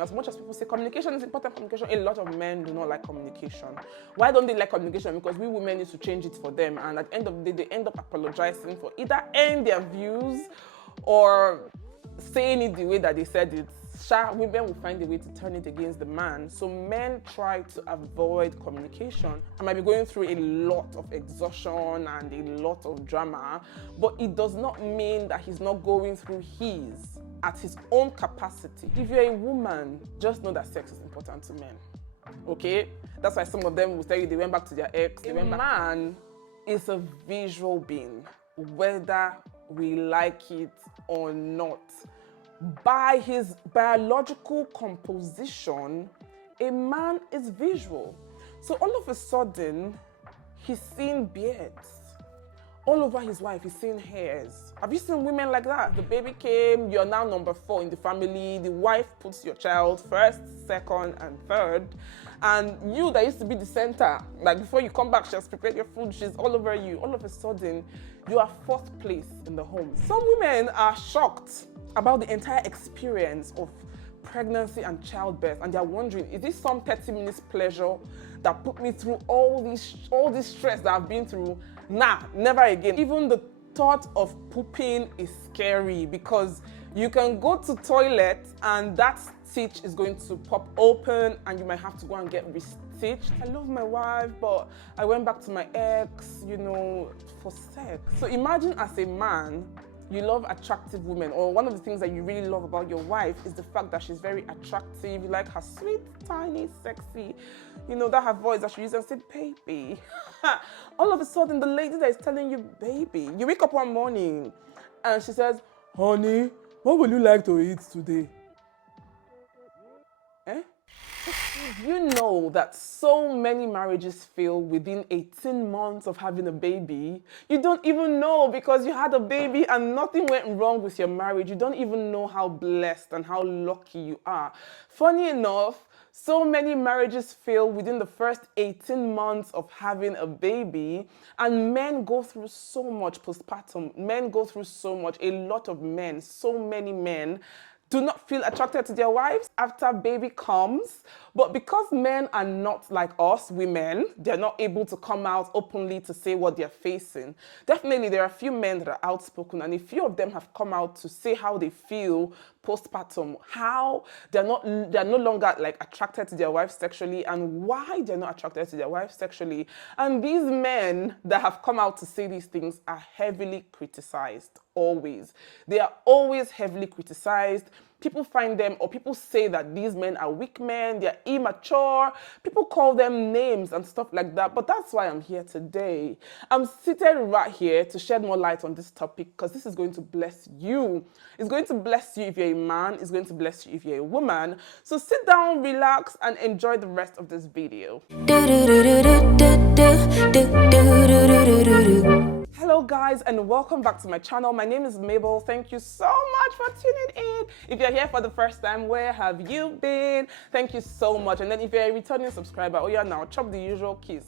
As much as people say communication is important, a lot of men do not like communication. Why don't they like communication? Because we women need to change it for them, and at the end of the day, they end up apologizing for either their views or saying it the way that they said it. Women will find a way to turn it against the man. So men try to avoid communication. I might be going through a lot of exhaustion and a lot of drama, but it does not mean that he's not going through at his own capacity. If you're a woman, just know that sex is important to men. Okay? That's why some of them will tell you they went back to their ex. A man is a visual being, whether we like it or not. By his biological composition, a man is visual. So all of a sudden, he's seeing beards. All over his wife, he's seeing hairs. Have you seen women like that? The baby came, you're now number 4 in the family. The wife puts your child first, second, and third. And you that used to be the center, like before you come back, she has prepared your food, she's all over you. All of a sudden, you are 4th place in the home. Some women are shocked about the entire experience of pregnancy and childbirth, and they're wondering, is this some 30 minutes pleasure that put me through all this stress that I've been through? Nah, never again. Even the thought of pooping is scary, because you can go to toilet and that stitch is going to pop open and you might have to go and get restitched. I love my wife, but I went back to my ex, for sex. So imagine as a man, you love attractive women, or one of the things that you really love about your wife is the fact that she's very attractive. You like her sweet, tiny, sexy, that her voice that she uses and said, baby. All of a sudden, the lady that is telling you, baby, you wake up one morning and she says, honey, what would you like to eat today? You know that so many marriages fail within 18 months of having a baby. You don't even know, because you had a baby and nothing went wrong with your marriage. You don't even know how blessed and how lucky you are. Funny enough, so many marriages fail within the first 18 months of having a baby, and men go through so much postpartum. Men go through so much. A lot of men, so many men, do not feel attracted to their wives after baby comes. But because men are not like us, women, they're not able to come out openly to say what they're facing. Definitely, there are a few men that are outspoken, and a few of them have come out to say how they feel postpartum, how they're no longer like attracted to their wives sexually, and why they're not attracted to their wives sexually. And these men that have come out to say these things are heavily criticized, always. They are always heavily criticized. People find them, or people say that these men are weak men, they're immature. People call them names and stuff like that. But that's why I'm here today. I'm seated right here to shed more light on this topic, because this is going to bless you. It's going to bless you if you're a man. It's going to bless you if you're a woman. So sit down, relax, and enjoy the rest of this video. Hello guys, and welcome back to my channel. My name is Mabel. Thank you so much for tuning in. If you're here for the first time, where have you been? Thank you so much. And then if you're a returning subscriber, oh yeah, now chop the usual kiss.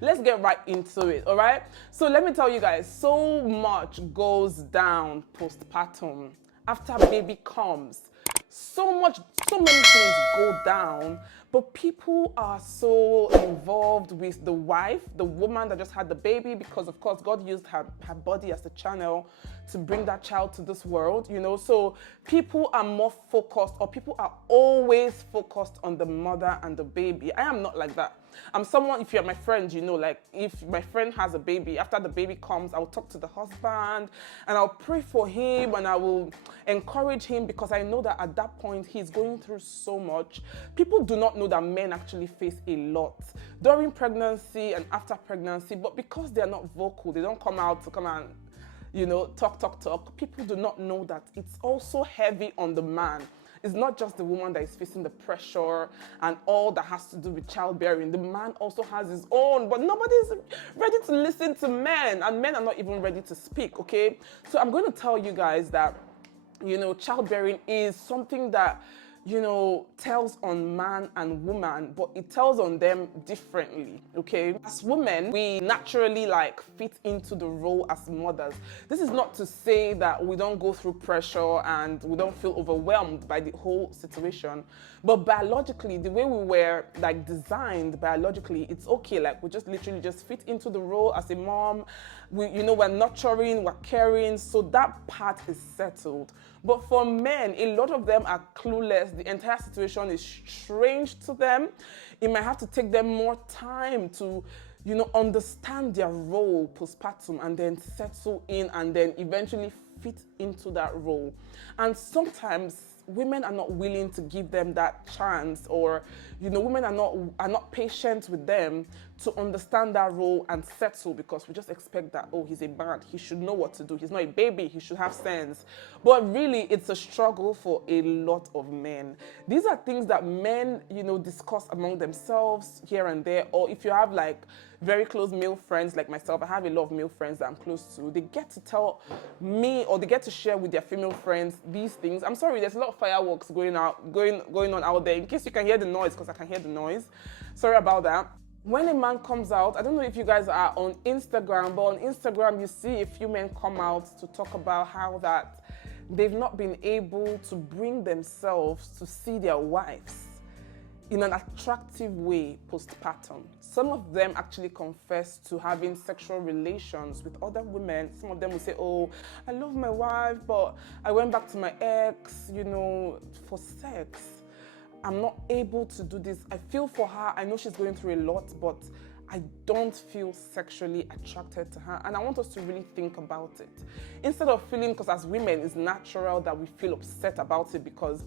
Let's get right into it, all right? So let me tell you guys, so much goes down postpartum. After baby comes, so many things go down, but people are so involved with the wife, the woman that just had the baby, because of course God used her body as a channel to bring that child to this world, so people are more focused, or people are always focused on the mother and the baby. I am not like that. I'm someone, if you're my friend, like if my friend has a baby, after the baby comes, I'll talk to the husband and I'll pray for him and I will encourage him, because I know that at that point he's going through so much. People do not know that men actually face a lot during pregnancy and after pregnancy, but because they're not vocal, they don't come out to come and talk. People do not know that it's also heavy on the man. It's not just the woman that is facing the pressure and all that has to do with childbearing. The man also has his own, but nobody's ready to listen to men, and men are not even ready to speak, okay? So I'm going to tell you guys that, childbearing is something that tells on man and woman, but it tells on them differently, okay? As women, we naturally like fit into the role as mothers. This is not to say that we don't go through pressure and we don't feel overwhelmed by the whole situation, but biologically, the way we were like designed biologically, it's okay. Like we just literally just fit into the role as a mom. We're nurturing, we're caring, so that part is settled. But for men, a lot of them are clueless. The entire situation is strange to them. It might have to take them more time to, understand their role postpartum and then settle in and then eventually fit into that role. And sometimes women are not willing to give them that chance, or women are not patient with them to understand that role and settle, because we just expect that, oh, he's a man, he should know what to do, he's not a baby, he should have sense. But really, it's a struggle for a lot of men. These are things that men discuss among themselves here and there, or if you have like very close male friends like myself, I have a lot of male friends that I'm close to, they get to tell me, or they get to share with their female friends these things. I'm sorry, there's a lot of fireworks going on out there. In case you can hear the noise, because I can hear the noise. Sorry about that. When a man comes out, I don't know if you guys are on Instagram, but on Instagram you see a few men come out to talk about how that they've not been able to bring themselves to see their wives in an attractive way postpartum. Some of them actually confess to having sexual relations with other women. Some of them will say, oh, I love my wife, but I went back to my ex, for sex. I'm not able to do this. I feel for her. I know she's going through a lot, but I don't feel sexually attracted to her. And I want us to really think about it. Instead of feeling, because as women, it's natural that we feel upset about it because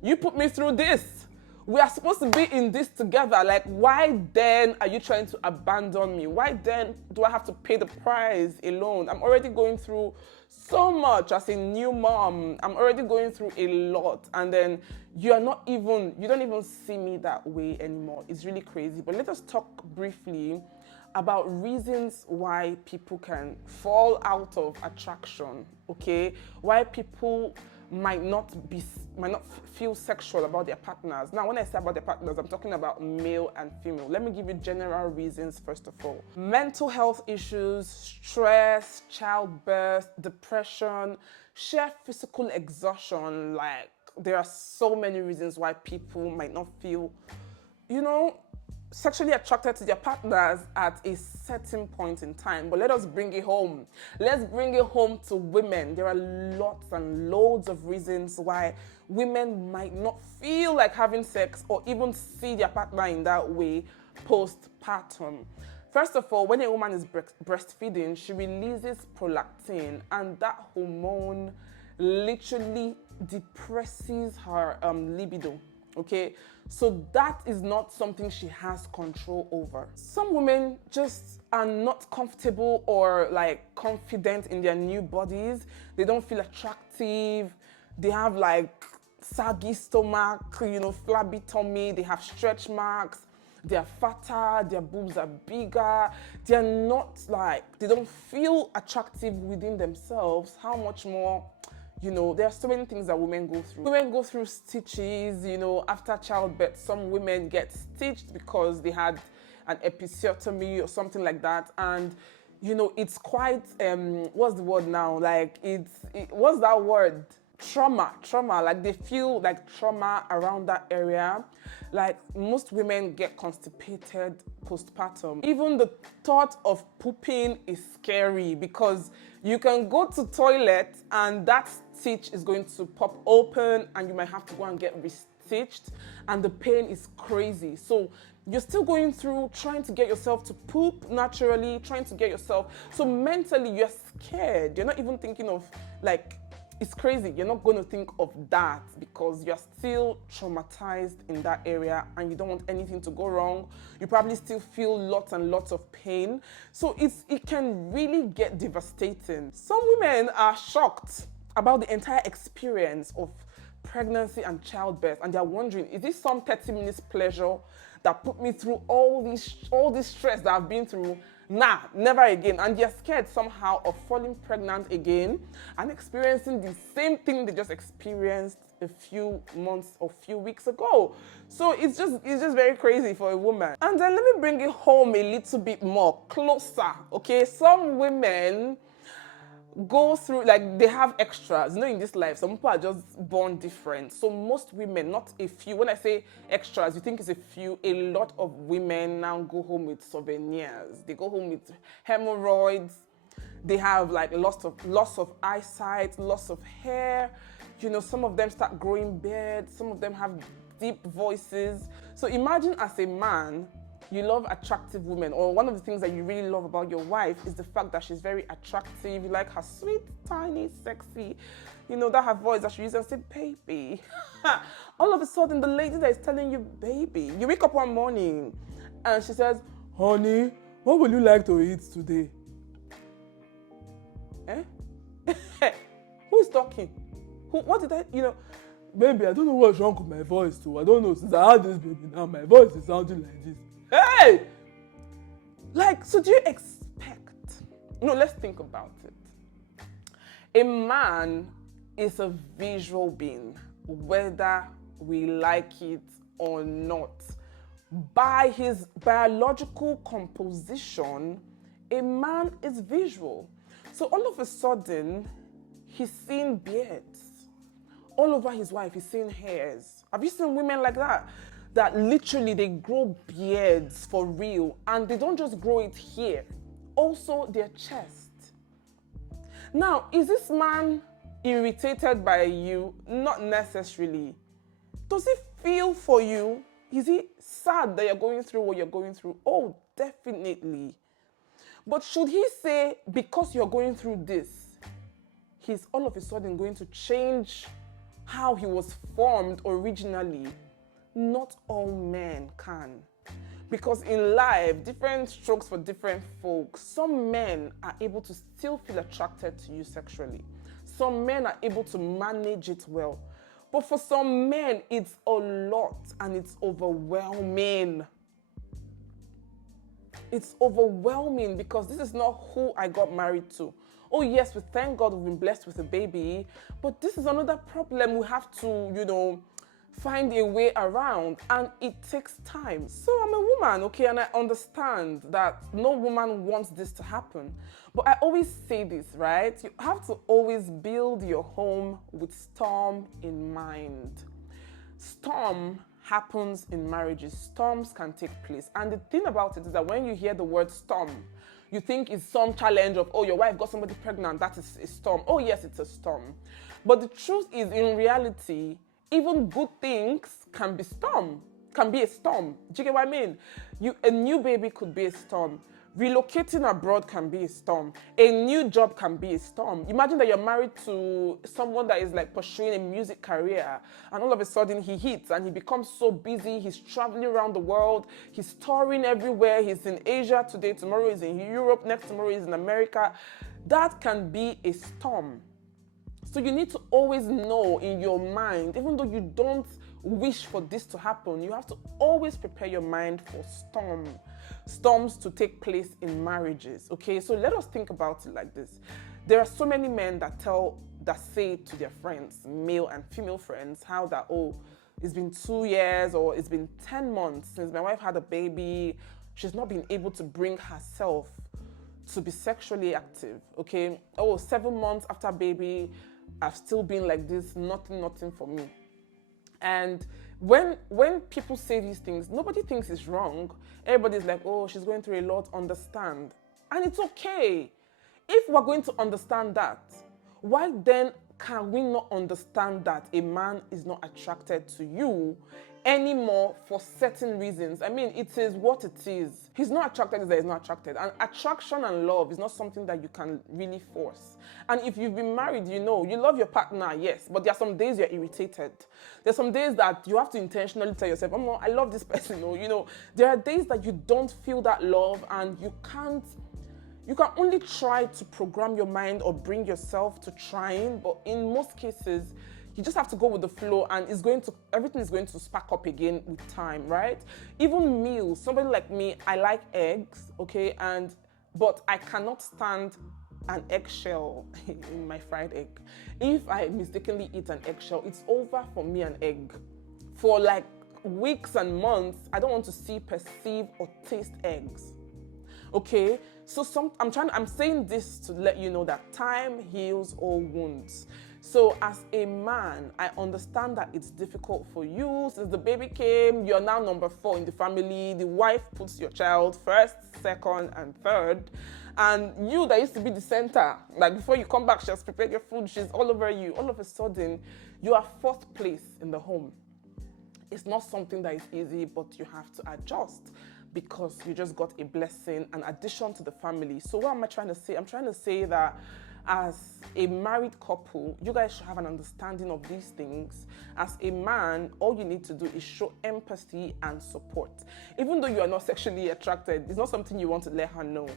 you put me through this. We are supposed to be in this together. Like, why then are you trying to abandon me? Why then do I have to pay the price alone? I'm already going through so much as a new mom. I'm already going through a lot. And then you don't even see me that way anymore. It's really crazy. But let us talk briefly about reasons why people can fall out of attraction, okay? Why people might not feel sexual about their partners. Now, when I say about their partners, I'm talking about male and female. Let me give you general reasons first of all. Mental health issues, stress, childbirth, depression, sheer physical exhaustion. Like, there are so many reasons why people might not feel, sexually attracted to their partners at a certain point in time. But let us bring it home. Let's bring it home to women. There are lots and loads of reasons why women might not feel like having sex or even see their partner in that way postpartum. First of all, when a woman is breastfeeding, she releases prolactin, and that hormone literally depresses her libido. Okay, so that is not something she has control over. Some women just are not comfortable or like confident in their new bodies. They don't feel attractive. They have like saggy stomach, flabby tummy. They have stretch marks. They are fatter. Their boobs are bigger. They don't feel attractive within themselves. How much more? There are so many things that women go through. Women go through stitches, after childbirth. Some women get stitched because they had an episiotomy or something like that. And, it's quite, what's the word now? Like, what's that word? Trauma. Like, they feel like trauma around that area. Like, most women get constipated postpartum. Even the thought of pooping is scary because you can go to toilet and that stitch is going to pop open and you might have to go and get restitched, and the pain is crazy. So you're still going through trying to get yourself to poop naturally, so mentally you're scared. You're not even thinking of like, it's crazy. You're not going to think of that because you're still traumatized in that area and you don't want anything to go wrong. You probably still feel lots and lots of pain. So it can really get devastating. Some women are shocked about the entire experience of pregnancy and childbirth, and they're wondering, is this some 30 minutes pleasure that put me through all this stress that I've been through? Nah, never again. And they're scared somehow of falling pregnant again and experiencing the same thing they just experienced a few months or few weeks ago. So it's just very crazy for a woman. And then let me bring it home a little bit more closer. Okay, some women go through, like, they have extras. You know, in this life, some people are just born different. So most women, not a few, when I say extras, you think it's a few, a lot of women now go home with souvenirs. They go home with hemorrhoids. They have like loss of eyesight, loss of hair. You know, some of them start growing beards. Some of them have deep voices. So imagine, as a man, you love attractive women, or one of the things that you really love about your wife is the fact that she's very attractive. You like her sweet, tiny, sexy, you know, that her voice that she uses and say, baby. All of a sudden, the lady that is telling you, baby, you wake up one morning and she says, honey, what would you like to eat today? Who is talking? What did I, you know? Baby, I don't know what's wrong with my voice too. I don't know. Since I had this baby now, my voice is sounding like this. Hey! Like, so do you expect? No, let's think about it. A man is a visual being, whether we like it or not. By his biological composition, a man is visual. So all of a sudden, he's seeing beards. All over his wife, he's seeing hairs. Have you seen women like that? That literally they grow beards for real, and they don't just grow it here, also their chest. Now, is this man irritated by you? Not necessarily. Does he feel for you? Is he sad that you're going through what you're going through? Oh, definitely. But should he say, because you're going through this, he's all of a sudden going to change how he was formed originally? Not all men can. Because in life, different strokes for different folks. Some men are able to still feel attracted to you sexually. Some men are able to manage it well. But for some men, it's a lot and it's overwhelming. It's overwhelming because this is not who I got married to. Oh yes, we thank God we've been blessed with a baby, but this is another problem we have to, you know, find a way around, and it takes time. So I'm a woman, okay, and I understand that no woman wants this to happen. But I always say this, right? You have to always build your home with storm in mind. Storm happens in marriages. Storms can take place. And the thing about it is that when you hear the word storm, you think it's some challenge of, oh, your wife got somebody pregnant, that is a storm. Oh, yes, it's a storm. But the truth is, in reality, even good things can be a storm. Do you get what I mean? A new baby could be a storm. Relocating abroad can be a storm. A new job can be a storm. Imagine that you're married to someone that is like pursuing a music career, and all of a sudden he hits and he becomes so busy. He's traveling around the world. He's touring everywhere. He's in Asia today. Tomorrow he's in Europe. Next tomorrow he's in America. That can be a storm. So you need to always know in your mind, even though you don't wish for this to happen, you have to always prepare your mind for storms to take place in marriages. Okay, so let us think about it like this. There are so many men that say to their friends, male and female friends, how that, oh, it's been 2 years or it's been 10 months since my wife had a baby. She's not been able to bring herself to be sexually active. Okay, oh, 7 months after baby, I've still been like this, nothing for me. And when people say these things, nobody thinks it's wrong. Everybody's like, oh, she's going through a lot, understand. And it's okay. If we're going to understand that, why then can we not understand that a man is not attracted to you anymore for certain reasons? I mean, it is what it is. He's not attracted, he's not attracted. And attraction and love is not something that you can really force. And if you've been married, you know, you love your partner, yes, but there are some days you're irritated. There's some days that you have to intentionally tell yourself, oh, I love this person. You know, there are days that you don't feel that love, and you can only try to program your mind or bring yourself to trying, but in most cases, you just have to go with the flow, and everything is going to spark up again with time, right? Even meals, somebody like me, I like eggs, okay, but I cannot stand an eggshell in my fried egg, if I mistakenly eat an eggshell, it's over for me and egg. For like weeks and months, I don't want to see, perceive, or taste eggs. Okay, so I'm saying this to let you know that time heals all wounds. So as a man, I understand that it's difficult for you. Since the baby came, you're now number 4 in the family. The wife puts your child first, second, and third. And you that used to be the center, like before you come back, she has prepared your food, she's all over you. All of a sudden, you are 4th place in the home. It's not something that is easy, but you have to adjust because you just got a blessing, an addition to the family. So what am I trying to say? I'm trying to say that as a married couple, you guys should have an understanding of these things. As a man, all you need to do is show empathy and support. Even though you are not sexually attracted, it's not something you want to let her know.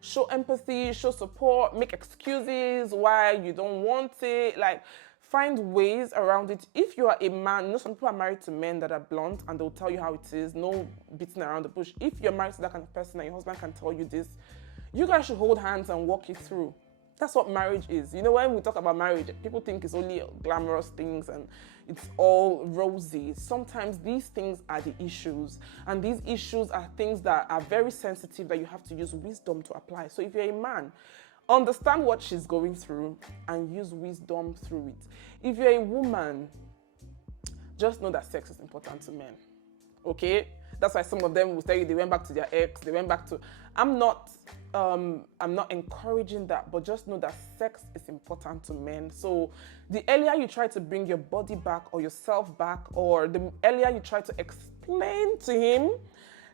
Show empathy, show support, make excuses why you don't want it. Like, find ways around it. If you are a man, you know, some people are married to men that are blunt and they'll tell you how it is, no beating around the bush. If you're married to that kind of person and your husband can tell you this, you guys should hold hands and walk it through. That's what marriage is. You know, when we talk about marriage, people think it's only glamorous things and it's all rosy. Sometimes these things are the issues, and these issues are things that are very sensitive that you have to use wisdom to apply. So if you're a man, understand what she's going through and use wisdom through it. If you're a woman, just know that sex is important to men. Okay? That's why some of them will tell you they went back to their ex, they went back to... I'm not encouraging that, but just know that sex is important to men. So the earlier you try to bring your body back or yourself back, or the earlier you try to explain to him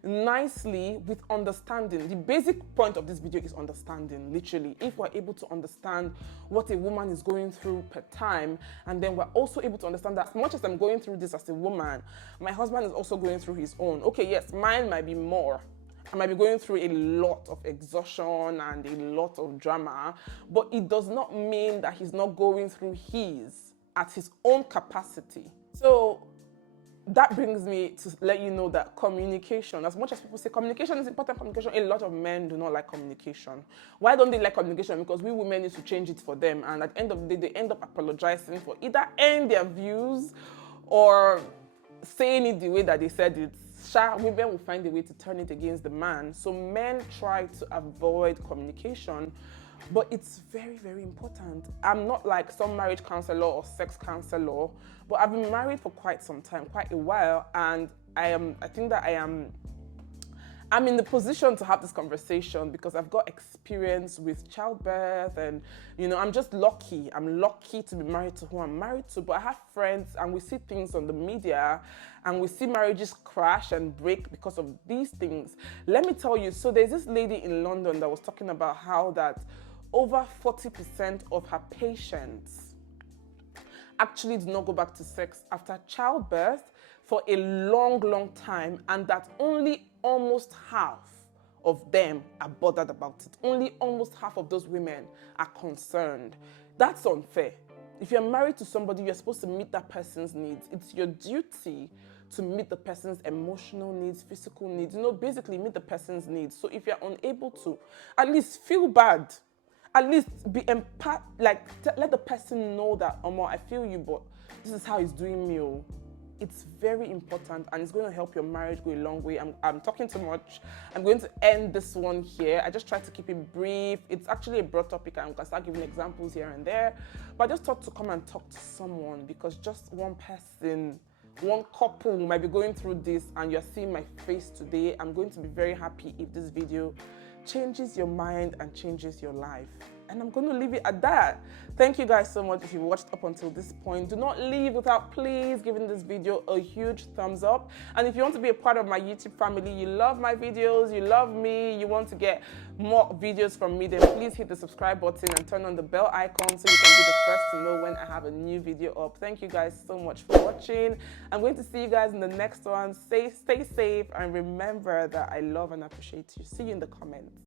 nicely with understanding. The basic point of this video is understanding, literally. If we're able to understand what a woman is going through per time, and then we're also able to understand that as much as I'm going through this as a woman, my husband is also going through his own. Okay, yes, mine might be more. I might be going through a lot of exhaustion and a lot of drama, but it does not mean that he's not going through his at his own capacity. So that brings me to let you know that communication, as much as people say communication is important, a lot of men do not like communication. Why don't they like communication? Because we women need to change it for them, and at the end of the day, they end up apologizing for either airing their views or saying it the way that they said it. Women will find a way to turn it against the man. So men try to avoid communication, but it's very, very important. I'm not like some marriage counselor or sex counselor, but I've been married for quite some time, quite a while, and I'm in the position to have this conversation because I've got experience with childbirth, and you know, I'm just lucky. I'm lucky to be married to who I'm married to, but I have friends and we see things on the media and we see marriages crash and break because of these things. Let me tell you, so there's this lady in London that was talking about how that over 40% of her patients actually do not go back to sex after childbirth for a long, long time, and that only almost half of them are bothered about it. Only almost half of those women are concerned. That's unfair. If you're married to somebody, you're supposed to meet that person's needs. It's your duty to meet the person's emotional needs, physical needs, you know, basically meet the person's needs. So if you're unable to, at least feel bad. At least be empath, like let the person know that, I feel you, but this is how it's doing me. Oh. It's very important, and it's going to help your marriage go a long way. I'm talking too much. I'm going to end this one here. I just tried to keep it brief. It's actually a broad topic, and I can start giving examples here and there. But I just thought to come and talk to someone, because just one person, one couple might be going through this, and you're seeing my face today. I'm going to be very happy if this video changes your mind and changes your life. And I'm going to leave it at that. Thank you guys so much if you watched up until this point. Do not leave without please giving this video a huge thumbs up. And if you want to be a part of my YouTube family, you love my videos, you love me, you want to get more videos from me, then please hit the subscribe button and turn on the bell icon so you can be the first to know when I have a new video up. Thank you guys so much for watching. I'm going to see you guys in the next one. Stay safe, and remember that I love and appreciate you. See you in the comments.